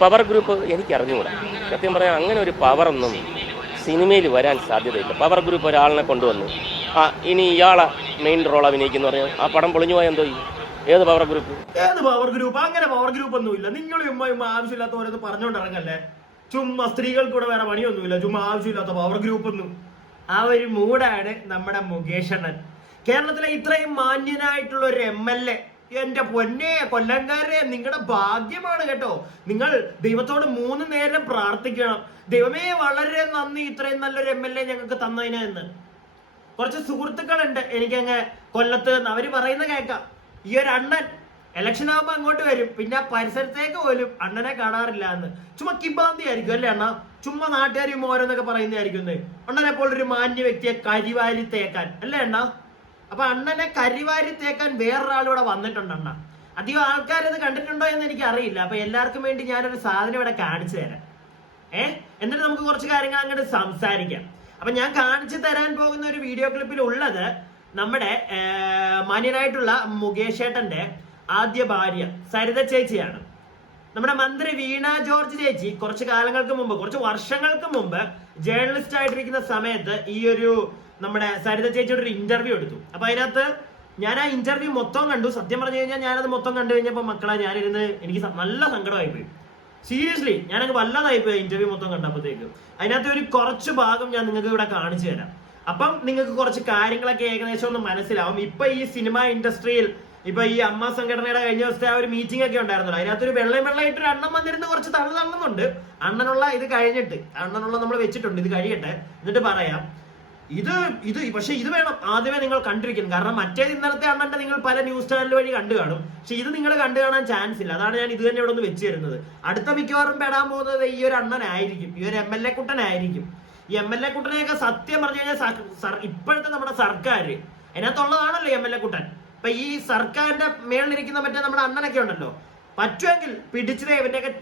Power group എനിക്ക് അറിഞ്ഞുകൂടാ സത്യം പറയാൻ അങ്ങനെ ഒരു പവറൊന്നും സിനിമയിൽ വരാൻ സാധ്യതയില്ല. പവർ ഗ്രൂപ്പ് ഒരാളിനെ കൊണ്ടുവന്നു ആ ഇനി ഇയാളെ മെയിൻ റോൾ അഭിനയിക്കുന്നു പറഞ്ഞാൽ ആ പടം പൊളിഞ്ഞു പോയാൽ എന്തോ? ഏത് പവർ ഗ്രൂപ്പ് ഏത് പവർ ഗ്രൂപ്പ് അങ്ങനെ പവർ ഗ്രൂപ്പ് ഒന്നുമില്ല. നിങ്ങൾ ഉമ്മ ഉമ്മ ആവശ്യമില്ലാത്ത ഓരോന്ന് പറഞ്ഞുകൊണ്ടിറങ്ങല്ലേ ഇറങ്ങല്ലേ ചുമ്മാ സ്ത്രീകൾക്ക് ഇവിടെ വേറെ പണിയൊന്നുമില്ല. ചുമ്മാ ആവശ്യമില്ലാത്ത പവർ ഗ്രൂപ്പ് ഒന്നും. ആ ഒരു മൂടാണ് നമ്മുടെ മുകേഷ് അണ്ണൻ കേരളത്തിലെ ഇത്രയും മാന്യനായിട്ടുള്ള ഒരു എം എൽ എ എന്റെ പൊന്നെ കൊല്ലംകാരെ നിങ്ങളുടെ ഭാഗ്യമാണ് കേട്ടോ. നിങ്ങൾ ദൈവത്തോട് മൂന്ന് നേരം പ്രാർത്ഥിക്കണം. ദൈവമേ വളരെ നന്ദി ഇത്രയും നല്ലൊരു എം എൽ എ ഞങ്ങൾക്ക് തന്നതിന് എന്ന്. കുറച്ച് സുഹൃത്തുക്കളുണ്ട് എനിക്കങ്ങ് കൊല്ലത്ത് അവർ പറയുന്ന കേൾക്കാം ഈ ഒരു അണ്ണൻ ഇലക്ഷൻ ആകുമ്പോ അങ്ങോട്ട് വരും. പിന്നെ പരിസരത്തേക്ക് പോലും അണ്ണനെ കാണാറില്ല എന്ന്. ചുമ്മാ കിബാന്തി ആയിരിക്കും അല്ലേ അണ്ണ? ചുമ്മാ നാട്ടുകാരും ഓരോന്നൊക്കെ പറയുന്നതായിരിക്കും. അണ്ണനെ പോലൊരു മാന്യ വ്യക്തിയെ കരിവാരി തേക്കാൻ. അല്ലേ അണ്ണ? അപ്പൊ അണ്ണനെ കരിവാരി തേക്കാൻ വേറൊരാളിവിടെ വന്നിട്ടുണ്ട് അണ്ണ. അധികം ആൾക്കാരത് കണ്ടിട്ടുണ്ടോ എന്ന് എനിക്ക് അറിയില്ല അപ്പൊ എല്ലാവർക്കും വേണ്ടി ഞാനൊരു സാധനം ഇവിടെ കാണിച്ചു തരാം. ഏ? എന്നിട്ട് നമുക്ക് കുറച്ച് കാര്യങ്ങൾ അങ്ങോട്ട് സംസാരിക്കാം. അപ്പൊ ഞാൻ കാണിച്ചു തരാൻ പോകുന്ന ഒരു വീഡിയോ ക്ലിപ്പിൽ ഉള്ളത് നമ്മുടെ മാന്യനായിട്ടുള്ള മുകേഷ് ഏട്ടന്റെ ആദ്യ ഭാര്യ സരിത ചേച്ചിയാണ്. നമ്മുടെ മന്ത്രി വീണ ജോർജ് ചേച്ചി കുറച്ച് കാലങ്ങൾക്ക് മുമ്പ് കുറച്ച് വർഷങ്ങൾക്ക് മുമ്പ് ജേർണലിസ്റ്റ് ആയിട്ടിരിക്കുന്ന സമയത്ത് ഈ ഒരു നമ്മുടെ സരിത ചേച്ചിയുടെ ഒരു ഇന്റർവ്യൂ എടുത്തു. അപ്പൊ അതിനകത്ത് ഞാൻ ആ ഇന്റർവ്യൂ മൊത്തം കണ്ടു. സത്യം പറഞ്ഞു കഴിഞ്ഞാൽ ഞാനത് മൊത്തം കണ്ടു കഴിഞ്ഞപ്പോൾ മക്കളെ ഞാനിരുന്ന് എനിക്ക് നല്ല സങ്കടമായി പോയി. സീരിയസ്ലി ഞാനങ്ങ് വല്ലതായി പോയി ഇന്റർവ്യൂ മൊത്തം കണ്ടപ്പോഴത്തേക്ക്. അതിനകത്ത് ഒരു കുറച്ച് ഭാഗം ഞാൻ നിങ്ങൾക്ക് ഇവിടെ കാണിച്ചു തരാം. അപ്പം നിങ്ങൾക്ക് കുറച്ച് കാര്യങ്ങളൊക്കെ ഏകദേശം ഒന്ന് മനസ്സിലാവും. ഇപ്പൊ ഈ സിനിമ ഇൻഡസ്ട്രിയിൽ ഇപ്പൊ ഈ അമ്മ സംഘടനയുടെ കഴിഞ്ഞ ദിവസത്തെ ആ ഒരു മീറ്റിംഗ് ഒക്കെ ഉണ്ടായിരുന്നല്ലോ. അതിനകത്ത് ഒരു വെള്ളം വെള്ളമായിട്ട് ഒരു അണ്ണൻ വന്നിരുന്ന് കുറച്ച് തള്ളു തള്ളുന്നുണ്ട്. അണ്ണനുള്ള ഇത് കഴിഞ്ഞിട്ട് അണ്ണനുള്ള നമ്മൾ വെച്ചിട്ടുണ്ട്. ഇത് കഴിയട്ടെ. എന്നിട്ട് പറയാം. ഇത് ഇത് പക്ഷെ ഇത് വേണം. ആദ്യമേ നിങ്ങൾ കണ്ടിരിക്കണം. കാരണം മറ്റേ ഇന്നലത്തെ അണ്ണന്റെ നിങ്ങൾ പല ന്യൂസ് ചാനൽ വഴി കണ്ടു കാണും. പക്ഷെ ഇത് നിങ്ങൾ കണ്ടു കാണാൻ ചാൻസ് ഇല്ല. അതാണ് ഞാൻ ഇത് തന്നെ ഇവിടെ ഒന്ന് വെച്ച് തരുന്നത്. അടുത്ത മിക്കവാറും പെടാൻ പോകുന്നത് ഈ ഒരു അണ്ണനായിരിക്കും ഈ ഒരു എം എൽ എ കുട്ടനായിരിക്കും ഈ എം എൽ എ കുട്ടനെയൊക്കെ സത്യം പറഞ്ഞു കഴിഞ്ഞാൽ ഇപ്പോഴത്തെ നമ്മുടെ സർക്കാർ അതിനകത്തുള്ളതാണല്ലോ എം എൽ എ കുട്ടൻ. ഇപ്പൊ ഈ സർക്കാരിന്റെ മേളിലിരിക്കുന്ന മറ്റേ നമ്മുടെ അണ്ണനൊക്കെ ഉണ്ടല്ലോ. പറ്റുമെങ്കിൽ പിടിച്ചതേ ഇവന്റെയൊക്കെ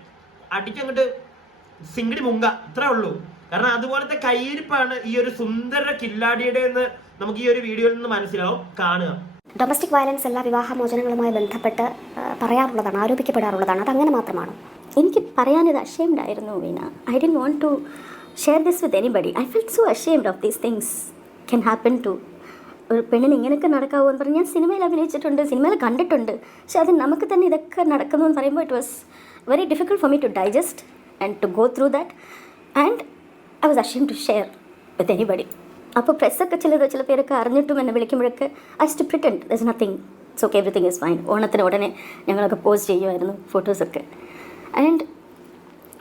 അടിക്കങ്ങോട്ട് സിംഗിടി മുങ്ക ഇത്രേ ഉള്ളൂ. കാരണം അതുപോലത്തെ കയ്യിരിപ്പാണ് ഈ ഒരു സുന്ദര കില്ലാടിയുടെ എന്ന് നമുക്ക് ഈ ഒരു വീഡിയോയിൽ നിന്ന് മനസ്സിലാവും കാണുക. ഡൊമസ്റ്റിക് വയലൻസ് എല്ലാ വിവാഹമോചനങ്ങളുമായി ബന്ധപ്പെട്ട് പറയാറുള്ളതാണ് ആരോപിക്കപ്പെടാറുള്ളതാണ് അത് അങ്ങനെ മാത്രമാണ്. എനിക്ക് പറയാനിത് അഷേംഡ് ആയിരുന്നു Veena. I D want to share this with anybody I felt so ashamed of these things can happen to ഒരു പെണ്ണിന് ഇങ്ങനെയൊക്കെ നടക്കാവോ എന്ന് പറഞ്ഞ് ഞാൻ സിനിമയിൽ അഭിനയിച്ചിട്ടുണ്ട് സിനിമയിൽ കണ്ടിട്ടുണ്ട്. പക്ഷേ അത് നമുക്ക് തന്നെ ഇതൊക്കെ നടക്കുന്നു എന്ന് പറയുമ്പോൾ it was very difficult for me to digest and to go through that and I was ashamed to share with anybody അപ്പോൾ പ്രസ്സൊക്കെ ചിലത് ചില പേരൊക്കെ അറിഞ്ഞിട്ടും എന്നെ വിളിക്കുമ്പോഴൊക്കെ I still pretend this nothing it's okay everything is fine ഓണത്തിന് ഉടനെ ഞങ്ങളൊക്കെ പോസ്റ്റ് ചെയ്യുമായിരുന്നു ഫോട്ടോസൊക്കെ ആൻഡ്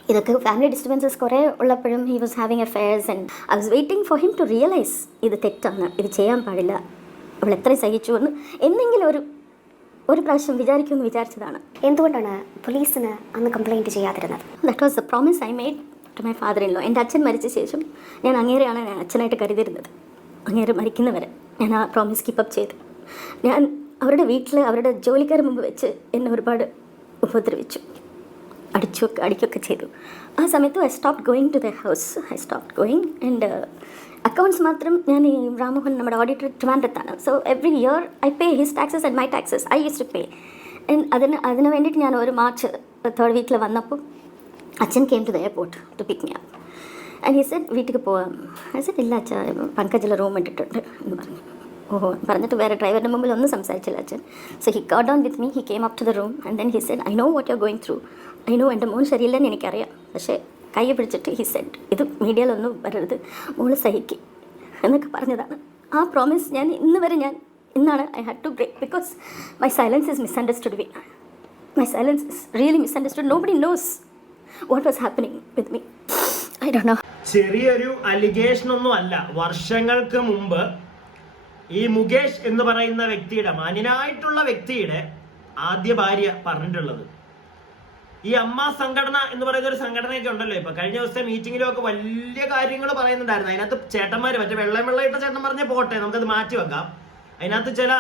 ഇതൊക്കെ ഫാമിലി ഡിസ്റ്റർബൻസസ് കുറേ ഉള്ളപ്പോഴും he was having affairs and I was waiting for him to realise ഇത് തെറ്റാണ് ഇത് ചെയ്യാൻ പാടില്ല. അവൾ എത്രയും സഹിച്ചു എന്ന് എന്തെങ്കിലും ഒരു ഒരു പ്രാവശ്യം വിചാരിക്കുമെന്ന് വിചാരിച്ചതാണ്. എന്തുകൊണ്ടാണ് പോലീസിന് അന്ന് complaint ചെയ്യാതിരുന്നത്? That was the promise I made to my father in law എന്റെ അച്ഛൻ മരിച്ച ശേഷം ഞാൻ അങ്ങേരെയാണ് ഞാൻ അച്ഛനായിട്ട് കരുതിയിരുന്നത്. അങ്ങേരെ മരിക്കുന്നവരെ ഞാൻ ആ പ്രോമിസ് കീപ്പപ്പ് ചെയ്ത്. ഞാൻ അവരുടെ വീട്ടിൽ അവരുടെ ജോലിക്കാർ മുമ്പ് വെച്ച് എന്നെ ഒരുപാട് ഉപദ്രവിച്ചു. അടിച്ചൊക്കെ അടിക്കുകയൊക്കെ ചെയ്തു. ആ സമയത്ത് I stop going to the house I stop going and accounts മാത്രം ഞാൻ ഈ രാമോഹൻ നമ്മുടെ auditor ട്രിവാൻഡ്രത്താണ്. So every year I pay his taxes and my taxes I use to pay അതിന് അതിന് വേണ്ടിയിട്ട് ഞാൻ ഒരു മാർച്ച് തേർഡ് വീക്കിൽ വന്നപ്പോൾ അച്ഛൻ came to the airport to pick me up and he said വീട്ടിൽ പോവാം. ഐ സെഡ് ഇല്ല അച്ഛാ പങ്കജിൽ റൂം ഇട്ടിട്ടുണ്ട്. എന്ന് പറഞ്ഞു. ഓഹോ പറഞ്ഞിട്ട് വേറെ ഡ്രൈവറിന്റെ മുമ്പിൽ ഒന്നും സംസാരിച്ചില്ല അച്ഛൻ. So he got down with me he came up to the room and then he said I know what you are going through I know എന്റെ മോൻ ശരിയില്ലെന്ന് എനിക്കറിയാം. പക്ഷേ കൈ പിടിച്ചിട്ട് ഹി സെഡ് ഇത് മീഡിയയിലൊന്നും വരരുത്. മോൾ സഹിക്കും. എന്നൊക്കെ പറഞ്ഞതാണ്. ആ പ്രോമിസ് ഞാൻ ഇന്ന് വരെ ഞാൻ ഇന്നാണ് I had to break because my silence is misunderstood we my silence is really misunderstood nobody knows what was happening with me I Dr know ചെറിയൊരു അലിഗേഷൻ ഒന്നും അല്ല. വർഷങ്ങൾക്ക് മുമ്പ് ഈ മുകേഷ് എന്ന് പറയുന്ന വ്യക്തിയുടെ മാന്യനായിട്ടുള്ള വ്യക്തിയുടെ ആദ്യ ഭാര്യ പറഞ്ഞിട്ടുള്ളത്. ഈ അമ്മ സംഘടന എന്ന് പറയുന്ന ഒരു സംഘടനയൊക്കെ ഉണ്ടല്ലോ ഇപ്പൊ. കഴിഞ്ഞ ദിവസത്തെ മീറ്റിങ്ങിലൊക്കെ വലിയ കാര്യങ്ങൾ പറയുന്നുണ്ടായിരുന്നു. അതിനകത്ത് ചേട്ടന്മാര് മറ്റേ വെള്ളം വെള്ളം ഇട്ട ചേട്ടൻ പറഞ്ഞ പോട്ടെ നമുക്കത് മാറ്റി വെക്കാം. അതിനകത്ത് ചില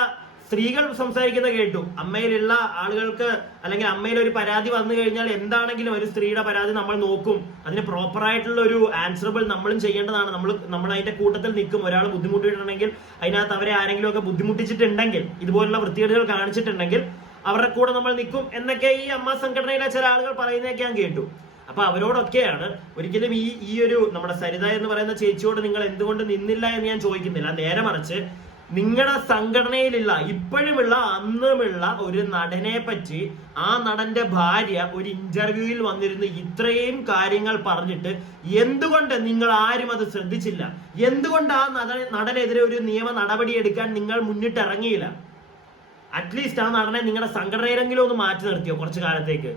സ്ത്രീകൾ സംസാരിക്കുന്നത് കേട്ടു. അമ്മയിലുള്ള ആളുകൾക്ക് അല്ലെങ്കിൽ അമ്മയിൽ ഒരു പരാതി വന്നു കഴിഞ്ഞാൽ എന്താണെങ്കിലും ഒരു സ്ത്രീയുടെ പരാതി നമ്മൾ നോക്കും. അതിന് പ്രോപ്പർ ആയിട്ടുള്ള ഒരു ആൻസറബിൾ നമ്മളും ചെയ്യേണ്ടതാണ്. നമ്മൾ നമ്മൾ അതിന്റെ കൂട്ടത്തിൽ നിൽക്കും. ഒരാൾ ബുദ്ധിമുട്ടിയിട്ടുണ്ടെങ്കിൽ അതിനകത്ത് അവരെ ആരെങ്കിലും ഒക്കെ ബുദ്ധിമുട്ടിച്ചിട്ടുണ്ടെങ്കിൽ ഇതുപോലുള്ള വൃത്തികേടുകൾ കാണിച്ചിട്ടുണ്ടെങ്കിൽ അവരുടെ കൂടെ നമ്മൾ നിൽക്കും എന്നൊക്കെ ഈ അമ്മ സംഘടനയിലെ ചില ആളുകൾ പറയുന്നതൊക്കെ ഞാൻ കേട്ടു. അപ്പൊ അവരോടൊക്കെയാണ് ഒരിക്കലും ഈ ഈ ഒരു നമ്മുടെ സരിത എന്ന് പറയുന്ന ചേച്ചിയോട് നിങ്ങൾ എന്തുകൊണ്ട് നിന്നില്ല എന്ന് ഞാൻ ചോദിക്കുന്നില്ല. നേരെ മറിച്ച് നിങ്ങളുടെ സംഘടനയിലുള്ള ഇപ്പോഴുമുള്ള അന്നുമുള്ള ഒരു നടനെ പറ്റി ആ നടന്റെ ഭാര്യ ഒരു ഇന്റർവ്യൂവിൽ വന്നിരുന്ന് ഇത്രയും കാര്യങ്ങൾ പറഞ്ഞിട്ട് എന്തുകൊണ്ട് നിങ്ങൾ ആരും അത് ശ്രദ്ധിച്ചില്ല? എന്തുകൊണ്ട് ആ നട നടനെതിരെ ഒരു നിയമ നടപടി എടുക്കാൻ നിങ്ങൾ മുന്നിട്ടിറങ്ങിയില്ല അറ്റ്ലീസ്റ്റ് ആ നടനെ നിങ്ങളുടെ സംഘടനയിലെങ്കിലും ഒന്ന് മാറ്റി നിർത്തിയോ കുറച്ചു കാലത്തേക്ക്?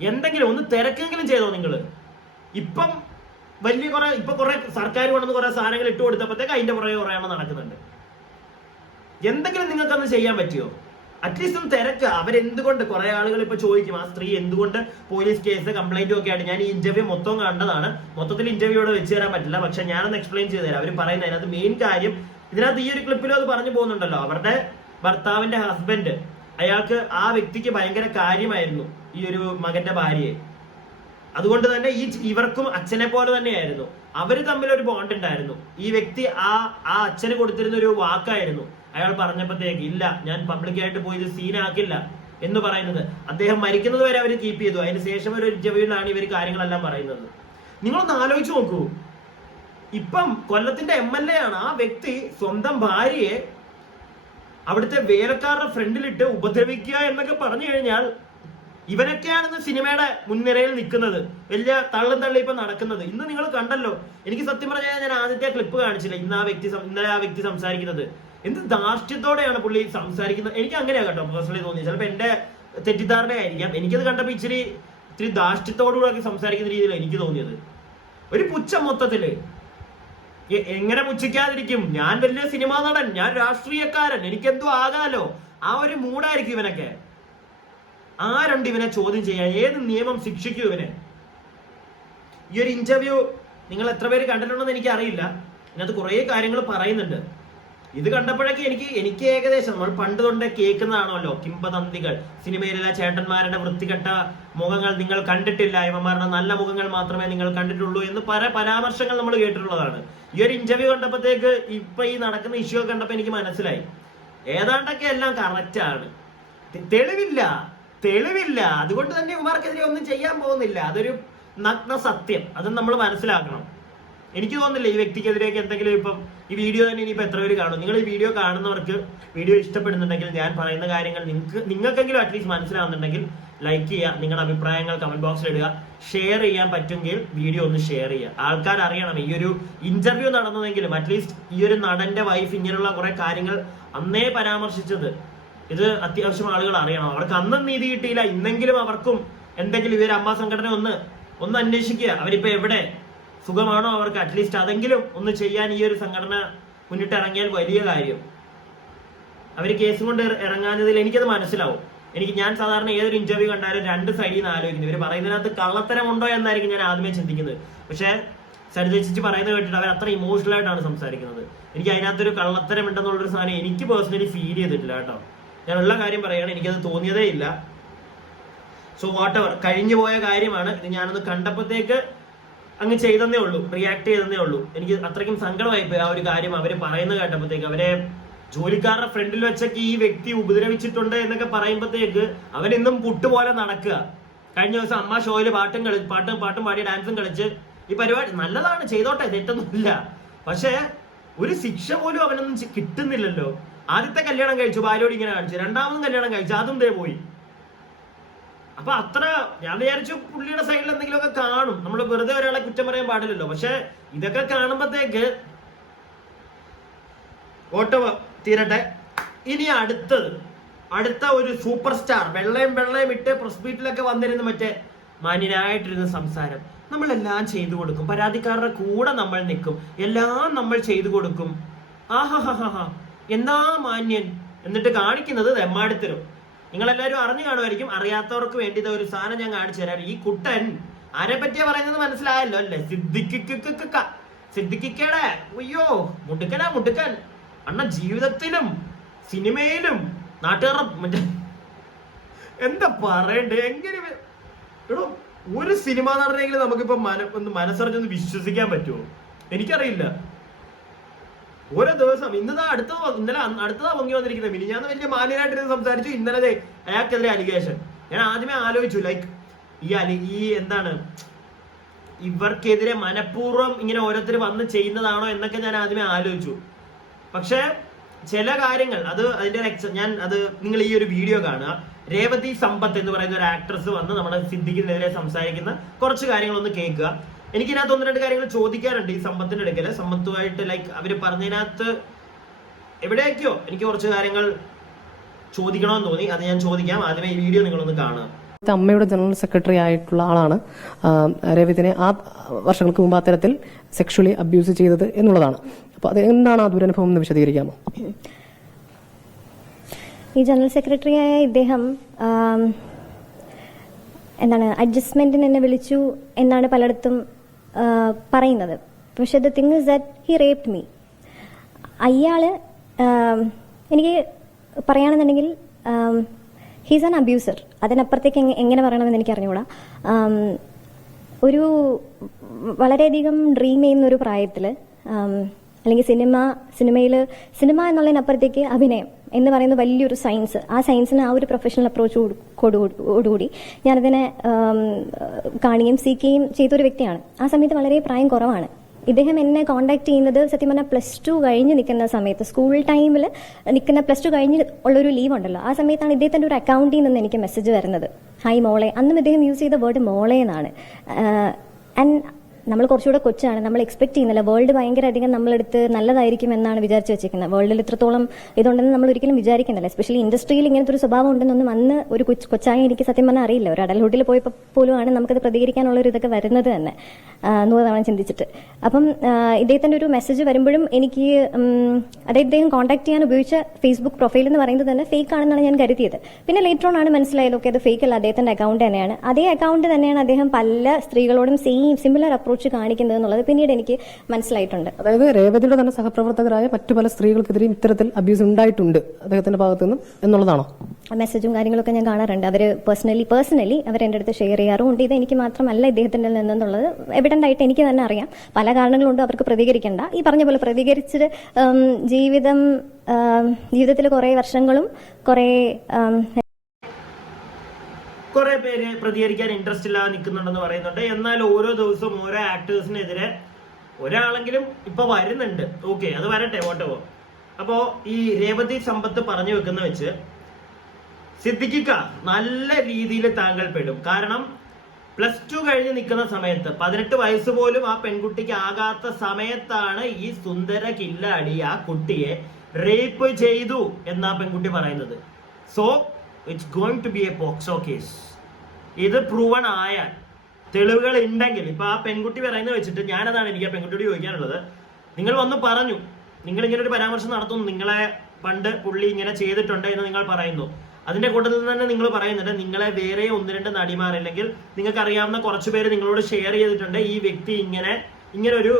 എന്തെങ്കിലും ഒന്ന് തിരക്കെങ്കിലും ചെയ്തോ നിങ്ങൾ ഇപ്പം വലിയ കുറെ ഇപ്പൊ കുറെ സർക്കാർ കൊണ്ടുവന്ന് കുറെ സാധനങ്ങൾ ഇട്ട് കൊടുത്തപ്പോഴത്തേക്ക് അതിന്റെ പുറകെ കുറെ നടക്കുന്നുണ്ട്. എന്തെങ്കിലും നിങ്ങൾക്ക് അന്ന് ചെയ്യാൻ പറ്റിയോ? അറ്റ്ലീസ്റ്റ് ഒന്ന് തിരക്ക്. അവരെന്തുകൊണ്ട്? കുറെ ആളുകൾ ഇപ്പൊ ചോദിക്കും ആ സ്ത്രീ എന്തുകൊണ്ട് പോലീസ് കേസ് കംപ്ലൈന്റും ഒക്കെ ആയിട്ട് ഞാൻ ഈ ഇന്റർവ്യൂ മൊത്തം കണ്ടതാണ്. മൊത്തത്തിൽ ഇന്റർവ്യൂ ഇവിടെ വെച്ച് തരാൻ പറ്റില്ല. പക്ഷെ ഞാനൊന്ന് എക്സ്പ്ലെയിൻ ചെയ്തു തരാം. അവർ പറയുന്നത് അതിനകത്ത് മെയിൻ കാര്യം ഇതിനകത്ത് ഈ ഒരു ക്ലിപ്പിലും അത് പറഞ്ഞു പോകുന്നുണ്ടല്ലോ. അവരുടെ ഭർത്താവിന്റെ ഹസ്ബൻഡ് അയാൾക്ക് ആ വ്യക്തിക്ക് ഭയങ്കര കാര്യമായിരുന്നു ഈ ഒരു മകന്റെ ഭാര്യയെ. അതുകൊണ്ട് തന്നെ ഈ ഇവർക്കും അച്ഛനെ പോലെ തന്നെയായിരുന്നു. അവർ തമ്മിൽ ഒരു ബോണ്ട് ഉണ്ടായിരുന്നു. ഈ വ്യക്തി ആ ആ അച്ഛന് കൊടുത്തിരുന്ന ഒരു വാക്കായിരുന്നു. അയാൾ പറഞ്ഞപ്പോഴത്തേക്ക് ഇല്ല ഞാൻ പബ്ലിക്കായിട്ട് പോയി ഇത് സീനാക്കില്ല എന്ന് പറയുന്നത്. അദ്ദേഹം മരിക്കുന്നത് വരെ അവർ കീപ്പ് ചെയ്തു. അതിന് ശേഷം ഒരു ഇന്റർവ്യൂവിലാണ് ഇവർ കാര്യങ്ങളെല്ലാം പറയുന്നത്. നിങ്ങളൊന്ന് ആലോചിച്ച് നോക്കൂ. ഇപ്പം കൊല്ലത്തിന്റെ എം എൽ എ ആണ് ആ വ്യക്തി സ്വന്തം ഭാര്യയെ അവിടുത്തെ വേലക്കാരുടെ ഫ്രണ്ടിലിട്ട് ഉപദ്രവിക്കുക എന്നൊക്കെ പറഞ്ഞു കഴിഞ്ഞാൽ ഇവനൊക്കെയാണെന്ന് സിനിമയുടെ മുൻനിരയിൽ നിൽക്കുന്നത്. വലിയ തള്ളും തള്ളി ഇപ്പൊ നടക്കുന്നത്. ഇന്ന് നിങ്ങൾ കണ്ടല്ലോ. എനിക്ക് സത്യം പറഞ്ഞാൽ ഞാൻ ആദ്യത്തെ ക്ലിപ്പ് കാണിച്ചില്ല. ഇന്ന് ആ വ്യക്തി ഇന്നലെ ആ വ്യക്തി സംസാരിക്കുന്നത്. എന്ത് ധാർഷ്ട്യത്തോടെയാണ് പുള്ളി സംസാരിക്കുന്നത്? എനിക്ക് അങ്ങനെയാ കേട്ടോ പേഴ്സണലി തോന്നി ചിലപ്പോ എന്റെ തെറ്റിദ്ധാരണയായിരിക്കാം. എനിക്കത് കണ്ടപ്പോ ഇച്ചിരി ഇച്ചിരി ധാർഷ്ട്യത്തോടുകൂടെ സംസാരിക്കുന്ന രീതിയിലാണ് എനിക്ക് തോന്നിയത്. ഒരു പുച്ഛം മൊത്തത്തിൽ. എങ്ങനെ പുച്ഛിക്കാതിരിക്കും? ഞാൻ വലിയ സിനിമാ നടൻ. ഞാൻ രാഷ്ട്രീയക്കാരൻ. എനിക്കെന്തോ ആകാലോ. ആ ഒരു മൂഡായിരിക്കും ഇവനൊക്കെ. ആരുണ്ട് ഇവനെ ചോദ്യം ചെയ്യാൻ ഏത് നിയമം ശിക്ഷിക്കും ഇവനെ? ഈ ഒരു ഇന്റർവ്യൂ നിങ്ങൾ എത്ര പേര് കണ്ടിട്ടുണ്ടെന്ന് എനിക്ക് അറിയില്ല. ഇതിനകത്ത് കുറേ കാര്യങ്ങൾ പറയുന്നുണ്ട്. ഇത് കണ്ടപ്പോഴൊക്കെ എനിക്ക് എനിക്ക് ഏകദേശം നമ്മൾ പണ്ട് തൊണ്ട് കേൾക്കുന്നതാണല്ലോ കിംബദന്തികൾ സിനിമയിലെ ചേട്ടന്മാരുടെ വൃത്തികെട്ട മുഖങ്ങൾ നിങ്ങൾ കണ്ടിട്ടില്ല. ഇവന്മാരുടെ നല്ല മുഖങ്ങൾ മാത്രമേ നിങ്ങൾ കണ്ടിട്ടുള്ളൂ എന്ന് പല പരാമർശങ്ങൾ നമ്മൾ കേട്ടിട്ടുള്ളതാണ്. ഈ ഒരു ഇന്റർവ്യൂ കണ്ടപ്പോഴത്തേക്ക് ഇപ്പൊ ഈ നടക്കുന്ന ഇഷ്യൂ ഒക്കെ കണ്ടപ്പോൾ എനിക്ക് മനസ്സിലായി. ഏതാണ്ടൊക്കെ എല്ലാം കറക്റ്റ് ആണ്. തെ- തെളിവില്ല. തെളിവില്ല. അതുകൊണ്ട് തന്നെ ഉമാർക്കെതിരെ ഒന്നും ചെയ്യാൻ പോകുന്നില്ല. അതൊരു നഗ്ന സത്യം. അത് നമ്മൾ മനസ്സിലാക്കണം. എനിക്ക് തോന്നുന്നില്ല ഈ വ്യക്തിക്കെതിരെയൊക്കെ എന്തെങ്കിലും ഇപ്പം ഈ വീഡിയോ തന്നെ ഇനിയിപ്പോൾ എത്ര പേര് കാണും. നിങ്ങൾ ഈ വീഡിയോ കാണുന്നവർക്ക് വീഡിയോ ഇഷ്ടപ്പെടുന്നുണ്ടെങ്കിൽ ഞാൻ പറയുന്ന കാര്യങ്ങൾ നിങ്ങൾക്ക് നിങ്ങൾക്കെങ്കിലും അറ്റ്ലീസ്റ്റ് മനസ്സിലാവുന്നുണ്ടെങ്കിൽ ലൈക്ക് ചെയ്യുക നിങ്ങളുടെ അഭിപ്രായങ്ങൾ കമന്റ് ബോക്സിൽ ഇടുക ഷെയർ ചെയ്യാൻ പറ്റുമെങ്കിൽ വീഡിയോ ഒന്ന് ഷെയർ ചെയ്യുക. ആൾക്കാർ അറിയണം ഈ ഒരു ഇന്റർവ്യൂ നടന്നതെങ്കിലും അറ്റ്ലീസ്റ്റ് ഈ ഒരു നടന്റെ വൈഫ് ഇങ്ങനെയുള്ള കുറെ കാര്യങ്ങൾ അന്നേ പരാമർശിച്ചത് ഇത് അത്യാവശ്യം ആളുകൾ അറിയണം. അവർക്ക് അന്നും നീതി കിട്ടിയില്ല. ഇന്നെങ്കിലും അവർക്കും എന്തെങ്കിലും ഇവർ അമ്മ സംഘടന ഒന്ന് ഒന്ന് അന്വേഷിക്കുക. അവരിപ്പോ എവിടെ സുഖമാണോ അവർക്ക്? അറ്റ്ലീസ്റ്റ് അതെങ്കിലും ഒന്ന് ചെയ്യാൻ ഈ ഒരു സംഘടന മുന്നിട്ട് ഇറങ്ങിയാൽ വലിയ കാര്യം. അവർ കേസ് കൊണ്ട് ഇറ- ഇറങ്ങാഞ്ഞതിൽ എനിക്കത് മനസ്സിലാവും. എനിക്ക് ഞാൻ സാധാരണ ഏതൊരു ഇന്റർവ്യൂ കണ്ടാലും രണ്ട് സൈഡിൽ നിന്ന് ആലോചിക്കുന്നു. ഇവർ പറയുന്നതിനകത്ത് കള്ളത്തരം ഉണ്ടോ എന്നായിരിക്കും ഞാൻ ആദ്യമേ ചിന്തിക്കുന്നത്. പക്ഷേ സരിത ചേച്ചി പറയുന്നത് കേട്ടിട്ട് അവർ അത്ര ഇമോഷണൽ ആയിട്ടാണ് സംസാരിക്കുന്നത്. എനിക്ക് അതിനകത്തൊരു കള്ളത്തരം ഉണ്ടെന്നുള്ളൊരു സാധനം എനിക്ക് പേഴ്സണലി ഫീൽ ചെയ്തിട്ടില്ല കേട്ടോ. ഞാൻ ഉള്ള കാര്യം പറയുകയാണ് എനിക്കത് തോന്നിയതേ ഇല്ല. സോ വാട്ട് എവർ കഴിഞ്ഞു പോയ കാര്യമാണ്. ഇത് ഞാനത് കണ്ടപ്പോഴത്തേക്ക് അങ്ങ് ചെയ്തതേ ഉള്ളൂ. റിയാക്ട് ചെയ്തതേ ഉള്ളൂ. എനിക്ക് അത്രയ്ക്കും സങ്കടമായി പോയി ആ ഒരു കാര്യം അവർ പറയുന്നത് കേട്ടപ്പോഴത്തേക്ക്. അവരെ ജോലിക്കാരുടെ ഫ്രണ്ടിൽ വെച്ചൊക്കെ ഈ വ്യക്തി ഉപദ്രവിച്ചിട്ടുണ്ട് എന്നൊക്കെ പറയുമ്പോഴത്തേക്ക് അവൻ ഇന്നും പുട്ടുപോലെ നടക്കുക. കഴിഞ്ഞ ദിവസം അമ്മ ഷോയിൽ പാട്ടും കളി പാട്ടും പാട്ടും പാടി ഡാൻസും കളിച്ച് ഈ പരിപാടി നല്ലതാണ് ചെയ്തോട്ടെ തെറ്റൊന്നുമില്ല. പക്ഷേ ഒരു ശിക്ഷ പോലും അവനൊന്നും കിട്ടുന്നില്ലല്ലോ. ആദ്യത്തെ കല്യാണം കഴിച്ചു ഭാര്യയോട് ഇങ്ങനെ കാണിച്ചു. രണ്ടാമതും കല്യാണം കഴിച്ചു അതും ദേ പോയി. അപ്പൊ അത്ര ഞാൻ വിചാരിച്ചു പുള്ളിയുടെ സൈഡിൽ എന്തെങ്കിലുമൊക്കെ കാണും. നമ്മൾ വെറുതെ ഒരാളെ കുറ്റം പറയാൻ പാടില്ലല്ലോ. പക്ഷെ ഇതൊക്കെ കാണുമ്പോഴത്തേക്ക് ഓട്ടോ തീരട്ടെ. ഇനി അടുത്തത്. അടുത്ത ഒരു സൂപ്പർ സ്റ്റാർ വെള്ളയും വെള്ളയും ഇട്ട് പ്രസ് മീറ്റിലൊക്കെ വന്നിരുന്ന മറ്റേ മാന്യനായിട്ടിരുന്ന സംസാരം. നമ്മൾ എല്ലാം ചെയ്തു കൊടുക്കും. പരാതിക്കാരുടെ കൂടെ നമ്മൾ നിൽക്കും. എല്ലാം നമ്മൾ ചെയ്തു കൊടുക്കും. ആഹാഹാഹാ എന്താ മാന്യൻ? എന്നിട്ട് കാണിക്കുന്നത് തെമ്മാടിത്തരും. നിങ്ങളെല്ലാവരും അറിഞ്ഞു കാണുമായിരിക്കും. അറിയാത്തവർക്ക് വേണ്ടി ഒരു സാധനം ഞാൻ കാണിച്ചു തരാം. ഈ കുട്ടൻ ആരെ പറ്റിയാ പറയുന്നത് മനസ്സിലായല്ലോ അല്ലേ? സിദ്ദിഖിക്ക സിദ്ദിഖിക്കയുടെ അയ്യോ മുടുക്കനാ മുടുക്കൻ. അണ്ണ ജീവിതത്തിലും സിനിമയിലും നാട്ടുകാരുടെ എന്താ പറയണ്ടേ? എങ്ങനെ എടോ ഒരു സിനിമ നടനെങ്കിലും നമുക്കിപ്പോ മന ഒന്ന് മനസ്സറിഞ്ഞൊന്ന് വിശ്വസിക്കാൻ പറ്റുമോ എനിക്കറിയില്ല. ഓരോ ദിവസം ഇന്നതാ അടുത്ത ഇന്നലെ അടുത്തതാ പൊങ്ങി വന്നിരിക്കുന്നത്. ഞാൻ വലിയ മാന്യനായിട്ട് സംസാരിച്ചു. ഇന്നലെ അയാൾക്കെതിരെ അലിഗേഷൻ. ഞാൻ ആദ്യമേ ആലോചിച്ചു ലൈക്ക് ഈ അലി ഈ എന്താണ് ഇവർക്കെതിരെ മനഃപൂർവം ഇങ്ങനെ ഓരോരുത്തർ വന്ന് ചെയ്യുന്നതാണോ എന്നൊക്കെ ഞാൻ ആദ്യമേ ആലോചിച്ചു. പക്ഷേ ചില കാര്യങ്ങൾ അത് അതിന്റെ ഞാൻ അത് നിങ്ങൾ ഈ ഒരു വീഡിയോ കാണുക. രേവതി സമ്പത്ത് എന്ന് പറയുന്ന ഒരു ആക്ട്രസ് വന്ന് നമ്മുടെ സിദ്ദിഖിനെതിരെ സംസാരിക്കുന്ന കുറച്ച് കാര്യങ്ങളൊന്ന് കേൾക്കുക. എനിക്കിതിനകത്ത് ഒന്ന് രണ്ട് കാര്യങ്ങൾ ചോദിക്കാറുണ്ട് ഈ സമ്പത്തിന്റെ അടുക്കൽ സമ്പത്തുമായിട്ട് ലൈക്ക് അവർ പറഞ്ഞതിനകത്ത് എവിടെയൊക്കെയോ എനിക്ക് കുറച്ച് കാര്യങ്ങൾ ചോദിക്കണമെന്ന് തോന്നി. അത് ഞാൻ ചോദിക്കാം. ആദ്യമേ ഈ വീഡിയോ നിങ്ങളൊന്ന് കാണുക. അമ്മയുടെ ജനറൽ സെക്രട്ടറി ആയിട്ടുള്ള ആളാണ്. രവിതിനെ ആ വർഷങ്ങൾക്ക് മുമ്പ് അത്തരത്തിൽ സെക്ഷലി അബ്യൂസ് ചെയ്തത് എന്നുള്ളതാണ്. അപ്പോൾ അത് എന്താണ് ആ ദുരനുഭവം എന്ന് വിശദീകരിക്കാമോ? ഈ ജനറൽ സെക്രട്ടറിയായ ഇദ്ദേഹം എന്താണ് അഡ്ജസ്റ്റ്മെന്റിന് എന്നെ വിളിച്ചു എന്നാണ് പലയിടത്തും പറയുന്നത്. പക്ഷെ the thing is that he raped me അയാൾ ആം, എനിക്ക് പറയുകയാണെന്നുണ്ടെങ്കിൽ ഹീസ് ആൻ അബ്യൂസർ അതിനപ്പുറത്തേക്ക് എങ്ങ- എങ്ങനെ പറയണമെന്ന് എനിക്ക് അറിഞ്ഞുകൂടാ ഒരു വളരെയധികം ഡ്രീം ചെയ്യുന്ന ഒരു പ്രായത്തിൽ അല്ലെങ്കിൽ സിനിമ സിനിമയിൽ സിനിമ എന്നുള്ളതിനപ്പുറത്തേക്ക് അഭിനയം എന്ന് പറയുന്ന വലിയൊരു സയൻസ് ആ സയൻസിന് ആ ഒരു പ്രൊഫഷണൽ അപ്രോച്ച് അപ്രോച്ചോടുകൂടി ഞാനതിനെ കാണുകയും സീക്കുകയും ചെയ്തൊരു വ്യക്തിയാണ്. ആ സമയത്ത് വളരെ പ്രായം കുറവാണ്. ഇദ്ദേഹം എന്നെ കോണ്ടാക്ട് ചെയ്യുന്നത് സത്യം പറഞ്ഞാൽ പ്ലസ് ടു കഴിഞ്ഞ് നിൽക്കുന്ന സമയത്ത്. സ്കൂൾ ടൈമിൽ നിൽക്കുന്ന പ്ലസ് ടു കഴിഞ്ഞ് ഉള്ളൊരു ലീവ് ഉണ്ടല്ലോ. ആ സമയത്താണ് ഇദ്ദേഹത്തിന്റെ ഒരു അക്കൗണ്ടിൽ നിന്ന് എനിക്ക് മെസ്സേജ് വരുന്നത്. ഹായ് മോളെ. അന്നും ഇദ്ദേഹം യൂസ് ചെയ്ത വേർഡ് മോളെ എന്നാണ്. ആൻഡ് നമ്മൾ കുറച്ചുകൂടെ കൊച്ചാണ്. നമ്മൾ എക്സ്പെക്ട് ചെയ്യുന്നില്ല. വേൾഡ് ഭയങ്കര അധികം നമ്മളെടുത്ത് നല്ലതായിരിക്കും എന്നാണ് വിചാരിച്ചു വെച്ചിരിക്കുന്നത്. വേൾഡിൽ ഇത്രത്തോളം ഇതുണ്ടെന്ന് നമ്മൾ ഒരിക്കലും വിചാരിക്കുന്നില്ല. എസ്പെഷ്യലി ഇൻഡസ്ട്രിയിൽ ഇങ്ങനത്തെ ഒരു സ്വഭാവം ഉണ്ടെന്നൊന്നും അന്ന് ഒരു കൊച്ച് കൊച്ചായ എനിക്ക് സത്യം പറഞ്ഞാൽ അറിയില്ല. ഒരു അഡൽഹുഡിൽ പോയപ്പോൾ പോലുമാണ് നമുക്കത് പ്രതികരിക്കാനുള്ള ഒരു ഇതൊക്കെ വരുന്നത് തന്നെ. നൂറ് തവണ ചിന്തിച്ചിട്ട്. അപ്പം ഇദ്ദേഹത്തിന്റെ ഒരു മെസ്സേജ് വരുമ്പോഴും എനിക്ക് അതായത് ഇദ്ദേഹം കോൺടാക്ട് ചെയ്യാൻ ഉപയോഗിച്ച ഫേസ്ബുക്ക് പ്രൊഫൈൽ എന്ന് പറയുന്നത് തന്നെ ഫേക്ക് ആണെന്നാണ് ഞാൻ കരുതിയത്. പിന്നെ ലേറ്റർ ഓൺ ആണ് മനസ്സിലായത് ഓക്കെ അത് ഫേക്ക് അല്ല. അദ്ദേഹത്തിന്റെ അക്കൗണ്ട് തന്നെയാണ്. അതേ അക്കൗണ്ട് തന്നെയാണ് അദ്ദേഹം പല സ്ത്രീകളോടും സെയിം സിമിലർ അപ്രോച്ച് കാണിക്കുന്നത് എന്നുള്ളത് പിന്നീട് എനിക്ക് മനസ്സിലായിട്ടുണ്ട്. അതായത് രേവതിയുടെ തന്നെ സഹപ്രവർത്തകരായ മറ്റു പല സ്ത്രീകൾക്കെതിരെയും ഇത്തരത്തിൽ അബ്യൂസ് ഉണ്ടായിട്ടുണ്ട് അദ്ദേഹത്തിന്റെ ഭാഗത്തു നിന്നും എന്നുള്ളതാണോ? ആ മെസ്സേജും കാര്യങ്ങളൊക്കെ ഞാൻ കാണാറുണ്ട്. അവർ പേഴ്സണലി പേഴ്സണലി അവർ എന്റെ അടുത്ത് ഷെയർ ചെയ്യാറുമുണ്ട് ഇത് എനിക്ക് മാത്രമല്ല ഇദ്ദേഹത്തിന്റെ നിന്നെന്നുള്ളത് എവിഡന്റ് ആയിട്ട് എനിക്ക് തന്നെ അറിയാം. പല കാരണങ്ങളുണ്ട് അവർക്ക് പ്രതികരിക്കേണ്ട. ഈ പറഞ്ഞ പോലെ പ്രതികരിച്ചിട്ട് ജീവിതം ജീവിതത്തിൽ കുറേ വർഷങ്ങളും കുറേ കുറെ പേര് പ്രതികരിക്കാൻ ഇൻട്രസ്റ്റ് ഇല്ലാതെ നിൽക്കുന്നുണ്ടെന്ന് പറയുന്നുണ്ട്. എന്നാൽ ഓരോ ദിവസവും ഓരോ ആക്ടേഴ്സിനെതിരെ ഒരാളെങ്കിലും ഇപ്പൊ വരുന്നുണ്ട്. ഓക്കെ അത് വരട്ടെ ഓട്ടോ അപ്പോ ഈ രേവതി സമ്പത്ത് പറഞ്ഞു വെക്കുന്ന വെച്ച് സിദ്ദിഖിക്ക നല്ല രീതിയിൽ താങ്കൾ പെടും. കാരണം പ്ലസ് ടു കഴിഞ്ഞ് നിൽക്കുന്ന സമയത്ത് പതിനെട്ട് വയസ്സ് പോലും ആ പെൺകുട്ടിക്ക് ആകാത്ത സമയത്താണ് ഈ സുന്ദര കില്ലാടി ആ കുട്ടിയെ റേപ്പ് ചെയ്തു എന്നാ പെൺകുട്ടി പറയുന്നത്. So it's going to be a POCSO case ഇത് പ്രൂവൺ ആയാൽ തെളിവുകൾ ഉണ്ടെങ്കിൽ ഇപ്പൊ ആ പെൺകുട്ടി പറയുന്നത് വെച്ചിട്ട് ഞാനതാണ് എനിക്ക് ആ പെൺകുട്ടിയോട് ചോദിക്കാനുള്ളത്. നിങ്ങൾ വന്ന് പറഞ്ഞു. നിങ്ങൾ ഇങ്ങനെ ഒരു പരാമർശം നടത്തുന്നു. നിങ്ങളെ പണ്ട് പുള്ളി ഇങ്ങനെ ചെയ്തിട്ടുണ്ട് എന്ന് നിങ്ങൾ പറയുന്നു. അതിന്റെ കൂട്ടത്തിൽ തന്നെ നിങ്ങൾ പറയുന്നുണ്ട് നിങ്ങളെ വേറെ ഒന്ന് രണ്ട് നടിമാർ അല്ലെങ്കിൽ നിങ്ങൾക്ക് അറിയാവുന്ന കുറച്ച് പേര് നിങ്ങളോട് ഷെയർ ചെയ്തിട്ടുണ്ട്. ഈ വ്യക്തി ഇങ്ങനെ ഇങ്ങനെ ഒരു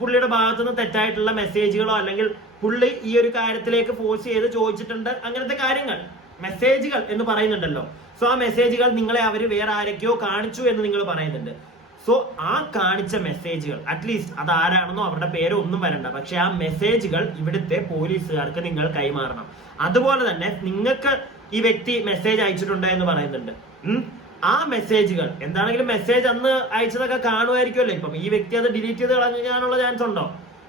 പുള്ളിയുടെ ഭാഗത്തുനിന്ന് തെറ്റായിട്ടുള്ള മെസ്സേജുകളോ അല്ലെങ്കിൽ പുള്ളി ഈ ഒരു കാര്യത്തിലേക്ക് ഫോഴ്സ് ചെയ്ത് ചോദിച്ചിട്ടുണ്ട്. അങ്ങനത്തെ കാര്യങ്ങൾ. മെസ്സേജുകൾ എന്ന് പറയുന്നുണ്ടല്ലോ. സോ ആ മെസ്സേജുകൾ നിങ്ങളെ അവർ വേറെ ആരൊക്കെയോ കാണിച്ചു എന്ന് നിങ്ങൾ പറയുന്നുണ്ട്. സോ ആ കാണിച്ച മെസ്സേജുകൾ അറ്റ്ലീസ്റ്റ് അത് ആരാണെന്നോ അവരുടെ പേരോ ഒന്നും വരണ്ട. പക്ഷെ ആ മെസ്സേജുകൾ ഇവിടുത്തെ പോലീസുകാർക്ക് നിങ്ങൾ കൈമാറണം. അതുപോലെ തന്നെ നിങ്ങൾക്ക് ഈ വ്യക്തി മെസ്സേജ് അയച്ചിട്ടുണ്ട് എന്ന് പറയുന്നുണ്ട്. ആ മെസ്സേജുകൾ എന്താണെങ്കിലും മെസ്സേജ് അന്ന് അയച്ചതൊക്കെ കാണുമായിരിക്കുമല്ലോ. ഇപ്പം ഈ വ്യക്തി അത് ഡിലീറ്റ് ചെയ്ത് കളഞ്ഞാനുള്ള ചാൻസ് ഉണ്ടോ?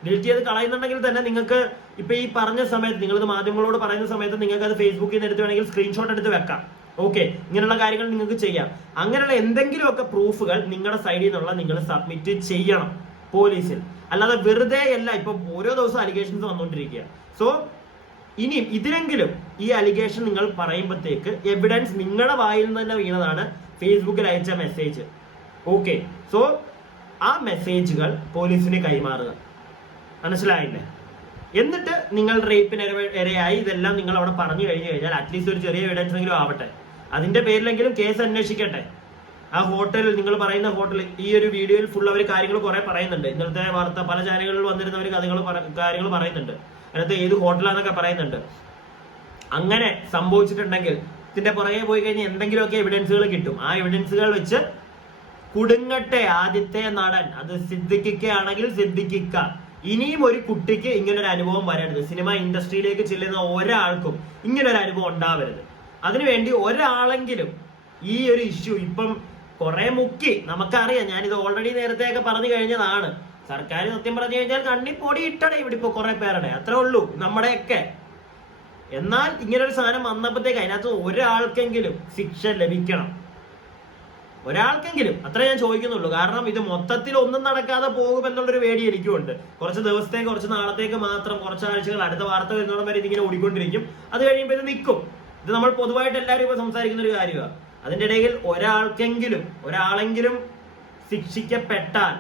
ഡിലീറ്റ് ചെയ്ത് കളയുന്നുണ്ടെങ്കിൽ തന്നെ നിങ്ങൾക്ക് ഇപ്പൊ ഈ പറഞ്ഞ സമയത്ത് നിങ്ങളിത് മാധ്യമങ്ങളോട് പറയുന്ന സമയത്ത് നിങ്ങൾക്ക് അത് ഫേസ്ബുക്കിൽ നിന്ന് എടുത്ത് വേണമെങ്കിൽ സ്ക്രീൻഷോട്ട് എടുത്ത് വെക്കാം. ഓക്കെ ഇങ്ങനെയുള്ള കാര്യങ്ങൾ നിങ്ങൾക്ക് ചെയ്യാം. അങ്ങനെയുള്ള എന്തെങ്കിലുമൊക്കെ പ്രൂഫുകൾ നിങ്ങളുടെ സൈഡിൽ നിന്നുള്ള നിങ്ങൾ സബ്മിറ്റ് ചെയ്യണം പോലീസിൽ. അല്ലാതെ വെറുതെ അല്ല ഇപ്പൊ ഓരോ ദിവസവും അലിഗേഷൻസ് വന്നുകൊണ്ടിരിക്കുക സോ ഇനിയും ഇതിനെങ്കിലും ഈ അലിഗേഷൻ നിങ്ങൾ പറയുമ്പോഴത്തേക്ക് എവിഡൻസ് നിങ്ങളുടെ വായിൽ നിന്ന് തന്നെ വീണതാണ് ഫേസ്ബുക്കിൽ അയച്ച മെസ്സേജ് ഓക്കെ സോ ആ മെസ്സേജുകൾ പോലീസിന് കൈമാറുക. മനസ്സിലായില്ലേ? എന്നിട്ട് നിങ്ങൾ റേപ്പിന് ഇരയായി ഇതെല്ലാം നിങ്ങൾ അവിടെ പറഞ്ഞു കഴിഞ്ഞു കഴിഞ്ഞാൽ അറ്റ്ലീസ്റ്റ് ഒരു ചെറിയ എവിഡൻസ് എങ്കിലും ആവട്ടെ. അതിന്റെ പേരിലെങ്കിലും കേസ് അന്വേഷിക്കട്ടെ. ആ ഹോട്ടലിൽ നിങ്ങൾ പറയുന്ന ഹോട്ടൽ ഈ ഒരു വീഡിയോയിൽ ഫുൾ അവർ കാര്യങ്ങൾ കുറെ പറയുന്നുണ്ട്. ഇന്നത്തെ വാർത്ത പല ചാനലുകളിൽ വന്നിരുന്നവർ കഥകൾ കാര്യങ്ങൾ പറയുന്നുണ്ട്. അതിനകത്ത് ഏത് ഹോട്ടലാന്നൊക്കെ പറയുന്നുണ്ട്. അങ്ങനെ സംഭവിച്ചിട്ടുണ്ടെങ്കിൽ ഇതിന്റെ പുറകെ പോയി കഴിഞ്ഞാൽ എന്തെങ്കിലുമൊക്കെ എവിഡൻസുകൾ കിട്ടും. ആ എവിഡൻസുകൾ വെച്ച് കുടുങ്ങട്ടെ ആദ്യത്തെ നടൻ. അത് സിദ്ദിഖിക്ക ആണെങ്കിൽ ഇനിയും ഒരു കുട്ടിക്ക് ഒരു അനുഭവം വരരുത്. സിനിമ ഇൻഡസ്ട്രിയിലേക്ക് ചെല്ലുന്ന ഒരാൾക്കും ഇങ്ങനെ ഒരു അനുഭവം ഉണ്ടാവരുത്. അതിനുവേണ്ടി ഒരാളെങ്കിലും ഈ ഒരു ഇഷ്യൂ ഇപ്പം കുറെ മുക്കി. നമുക്കറിയാം ഞാനിത് ഓൾറെഡി നേരത്തെയൊക്കെ പറഞ്ഞു കഴിഞ്ഞതാണ്. സർക്കാർ സത്യം പറഞ്ഞു കഴിഞ്ഞാൽ കണ്ണി പൊടി ഇട്ടടേ ഇവിടെ ഇപ്പൊ കുറെ പേരുടെ. അത്രേ ഉള്ളൂ നമ്മുടെയൊക്കെ. എന്നാൽ ഇങ്ങനൊരു സാധനം വന്നപ്പോഴത്തേക്ക് അതിനകത്ത് ഒരാൾക്കെങ്കിലും ശിക്ഷ ലഭിക്കണം. ഒരാൾക്കെങ്കിലും അത്ര ഞാൻ ചോദിക്കുന്നുള്ളൂ. കാരണം ഇത് മൊത്തത്തിൽ ഒന്നും നടക്കാതെ പോകും പോകുമെന്നുള്ളൊരു പേടി എനിക്കുണ്ട്. കുറച്ച് ദിവസത്തേക്ക് കുറച്ച് നാളത്തേക്ക് മാത്രം കുറച്ച് ആഴ്ചകൾ അടുത്ത വാർത്ത വരുന്നോളം വരെ ഇതിങ്ങനെ ഓടിക്കൊണ്ടിരിക്കും. അത് കഴിയുമ്പോൾ ഇത് നിൽക്കും ഇത് നമ്മൾ പൊതുവായിട്ട് എല്ലാവരും ഇപ്പോൾ സംസാരിക്കുന്ന ഒരു കാര്യമാണ് അതിന്റെ ഇടയിൽ ഒരാൾക്കെങ്കിലും ഒരാളെങ്കിലും ശിക്ഷിക്കപ്പെട്ടാൽ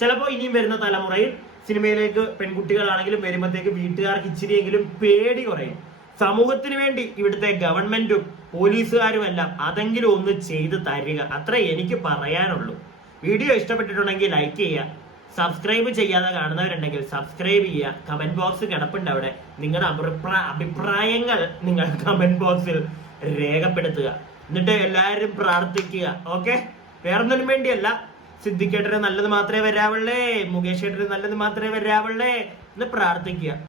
ചിലപ്പോൾ ഇനിയും വരുന്ന തലമുറയിൽ സിനിമയിലേക്ക് പെൺകുട്ടികളാണെങ്കിലും വരുമ്പോഴത്തേക്ക് വീട്ടുകാർക്ക് ഇച്ചിരിയെങ്കിലും പേടി കുറയും. സമൂഹത്തിന് വേണ്ടി ഇവിടുത്തെ ഗവൺമെന്റും പോലീസുകാരും എല്ലാം അതെങ്കിലും ഒന്ന് ചെയ്ത് തരിക. അത്ര എനിക്ക് പറയാനുള്ളൂ. വീഡിയോ ഇഷ്ടപ്പെട്ടിട്ടുണ്ടെങ്കിൽ ലൈക്ക് ചെയ്യുക. സബ്സ്ക്രൈബ് ചെയ്യാതെ കാണുന്നവരുണ്ടെങ്കിൽ സബ്സ്ക്രൈബ് ചെയ്യുക. കമന്റ് ബോക്സ് കിടപ്പുണ്ട് അവിടെ. നിങ്ങളുടെ അഭിപ്രായ അഭിപ്രായങ്ങൾ നിങ്ങൾ കമന്റ് ബോക്സിൽ രേഖപ്പെടുത്തുക. എന്നിട്ട് എല്ലാവരും പ്രാർത്ഥിക്കുക. ഓക്കെ വേറൊന്നിനും വേണ്ടിയല്ല. സിദ്ധിക്കേട്ടന് നല്ലത് മാത്രമേ വരാവുള്ളേ. മുകേഷ് ഏട്ടന് നല്ലത് മാത്രമേ വരാവുള്ളേ. എന്ന് പ്രാർത്ഥിക്കുക.